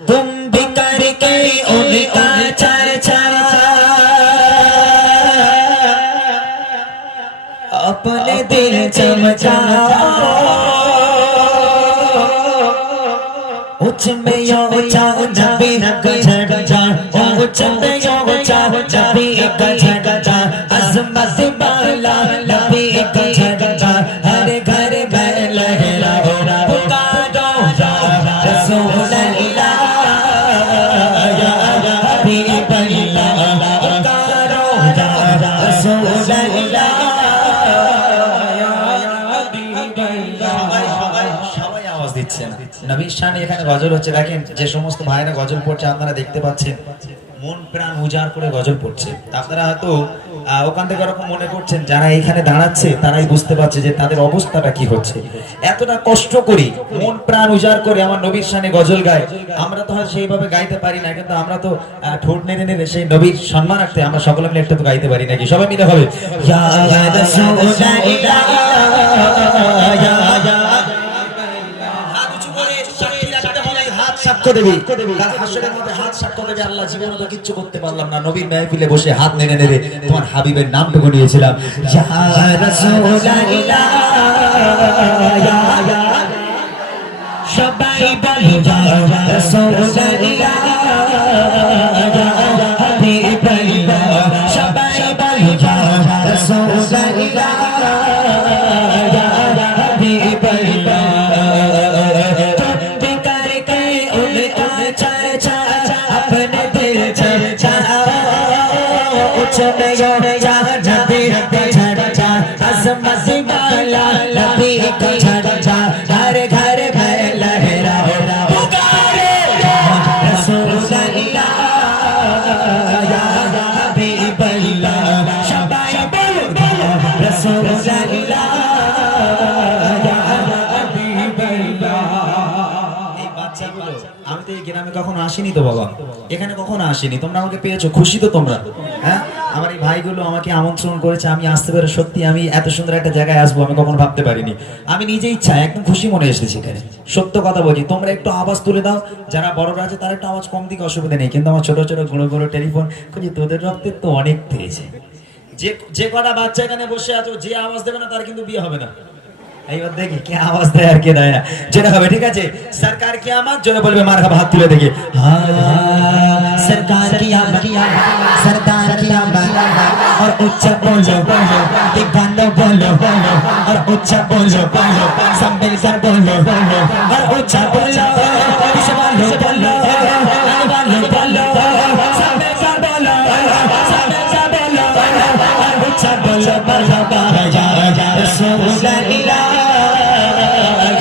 तुम भी करके उनका चर्चा अपने दिल चमचाओ, उच्च में ऊंचा नबी का झंडा, उच्च में ऊंचा नबी का झंडा, अज़मत वाला नबी का झंडा, हर घर में लहराओ, पुकारो या रसूल अल्लाह या हबीब अल्लाह, पुकारो या रसूल अल्लाह। সবাই আওয়াজ দিচ্ছে না, নবীর শানে এখানে গজল হচ্ছে। দেখেন যে সমস্ত ভাইরা গজল পড়ছে আপনারা দেখতে পাচ্ছেন, মন প্রাণ উজাড় করে গজল পড়ছে। আপনারা হয়তো ওখান থেকে এরকম মনে করছেন যারা এখানে দাঁড়াচ্ছে তারাই বুঝতে পারছে যে তাদের অবস্থাটা কি হচ্ছে। এতটা কষ্ট করি মন প্রাণ উজাড় করে আমার নবীর শানে গজল গায়। আমরা তো হয়তো সেইভাবে গাইতে পারি না, কিন্তু আমরা তো ঠোঁট নেড়ে নেড়ে সেই নবীর সম্মানার্থে আমরা সকলে মিলে একটু তো গাইতে পারি নাকি? সবাই মিলে হবে ইয়া রাসূলুল্লাহ ইয়া সাক্ষ্য দেবে, হাসরের মধ্যে হাত সাক্ষ্য দেবে, আল্লাহ জীবনে তো কিচ্ছু করতে পারলাম না, নবীর মাহফিলে বসে হাত নেড়ে নেড়ে তোমার হাবিবের নামটুকু নিয়েছিলাম। ইয়া রাসূলুল্লাহ ইয়া সবাই বলো ইয়া রাসূলুল্লাহ ইয়া হাবিবাল্লাহ, সবাই বলো ইয়া রাসূলুল্লাহ ইয়া হাবিবাল্লাহ। हर घर में लहराओ, पुकारो रसूल अल्लाह या हबीब अल्लाह, सबाई बोलो रसूल अल्लाह या हबीब अल्लाह। এই বাচ্চাগুলো, আমি তো এই গ্রামে কখনো আসিনি তো বাবা, এখানে কখনো আসিনি, তোমরা আমাকে পেয়েছো, খুশি তো তোমরা? হ্যাঁ, আমার এই ভাইগুলো আমাকে আমন্ত্রণ করেছে, আমি আসতে পেরে সত্যি আমি এত সুন্দর একটা জায়গায় আসবো আমি কখনো ভাবতে পারিনি। আমি নিজে ইচ্ছা একদম খুশি মনে এসেছি এখানে, সত্য কথা বলছি। তোমরা একটু আওয়াজ তুলে দাও, যারা বড়রা আছে তারা একটু আওয়াজ কম দিকে অসুবিধা নেই, কিন্তু আমার ছোট ছোট গুঁড়ো গুঁড়ো টেলিফোন খুঁজি, তোদের রক্তের তো অনেক পেয়েছে। যে কটা বাচ্চা এখানে বসে আছো, যে আওয়াজ দেবে না তার কিন্তু বিয়ে হবে না। এইবার দেখি কে আওয়াজ দেয় আর কে দেয় না, যেটা হবে। ঠিক আছে, সরকার কি আমার জন্য বলবে মারহাবা, হাত তুলে দেখি। হ্যাঁ, সরকার কি আমার, সরকার কি আমার, और उच्चा बोलो दीवानो बोलो, और उच्चा बोलो सब मिलकर बोलो, और उच्चा बोलो इस वालो बोलो, आने वालो बोलो सब मिलकर बोलो, सब मिलकर बोलो, और उच्चा बोलो मरहबा या रसूल अल्लाह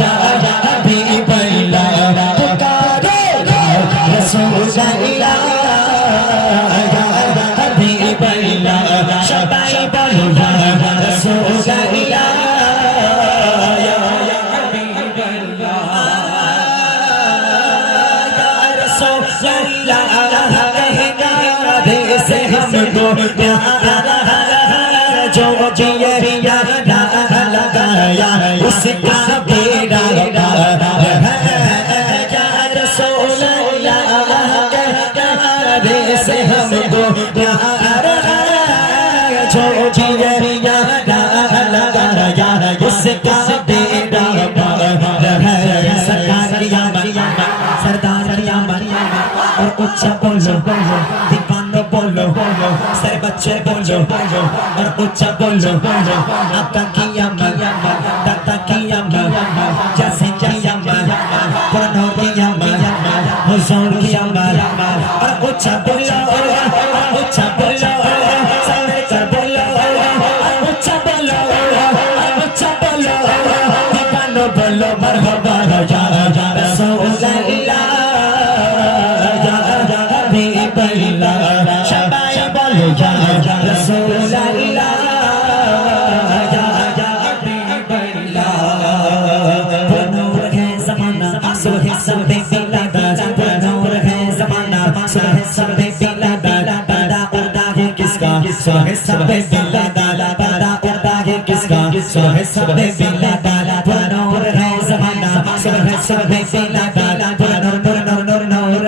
या हबीब अल्लाह, पुकारो रसूल अल्लाह या हबीब अल्लाह, सबाई बोलो या रसूल अल्लाह या हबीब अल्लाह या रसूल अल्लाह, कहना दे से हमको प्यार जो जिया ना लगाया उसका बेड़ा है या रसूल अल्लाह, कहना दे से हमको प्यार जो जिया ना लगाया उसका बेड़ा है। सरकार किया सरदार किया और उच्चा बोलो दीवानो बोलो, सर बच्चे बोलो और उच्चा बोलो, आका किया दाता किया जैसे किया पुरानो किया हुजूर किया और उच्चा बोलो, उच्चा बोलो सर बोलो, उच्चा बोलो, उच्चा बोलो दीवानो बोलो मरहबा या रसूल अल्लाह या हबीब अल्लाह, सबाई बोलो या रसूल अल्लाह या हबीब अल्लाह। नूर है ज़माना सुबह सबे बिलादा, नूर है ज़माना सुबह सबे बिलादा, बड़ा उड़ता है किसका सुबह सबे बिलादा, बड़ा उड़ता है किसका सुबह सबे बिलादा, नूर है ज़माना सुबह सबे बिलादा, नूर नूर नूर नूर नूर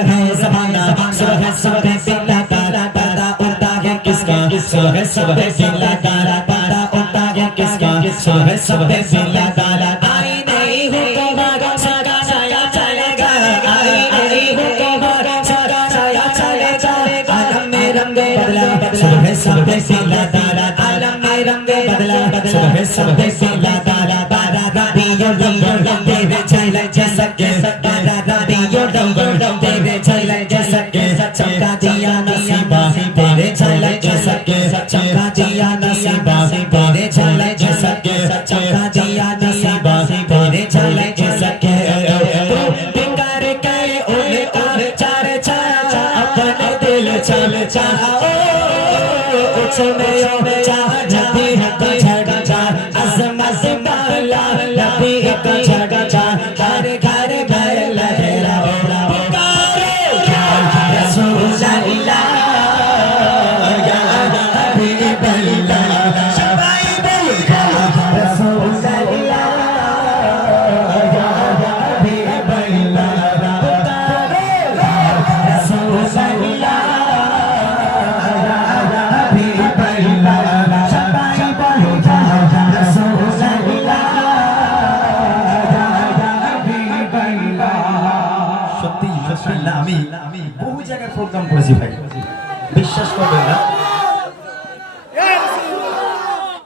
सबे बिला तारा तारा उठा है किसका सुबह सबे बिला तारा आई नहीं हूँ कबागा सगा साया चलेगा आई नहीं हूँ कबागा सगा साया चलेगा आलम में रंग बदला सुबह सबे बिला तारा आलम में रंग बदला सुबह सबे बिला तारा बारा रानी यो डंगर तेरे चले जैसा के बारा रानी यो डंगर तेरे चले जैसा के चमका दिया नसीबा तेरे चले जैसा के चमका दिया नसीबा तेरे चले जैसा के चमका दिया नसीबा तेरे चले जैसा के बिगाड़ के उनका चार चाचा अपने दिल चल चाओ उसमें चाह जब भी झगड़ा चाह आसमां से बाला लबी का झगड़ा चाह घर घर भर लहरा हो पुकारो रसूल अल्लाह या हबीब अल्लाह शबाई बोल रसूल अल्लाह या हबीब अल्लाह पुकारो रसूल अल्लाह আমি বহু জায়গায় প্রোগ্রাম করেছি ভাই, বিশ্বাস করবেন না।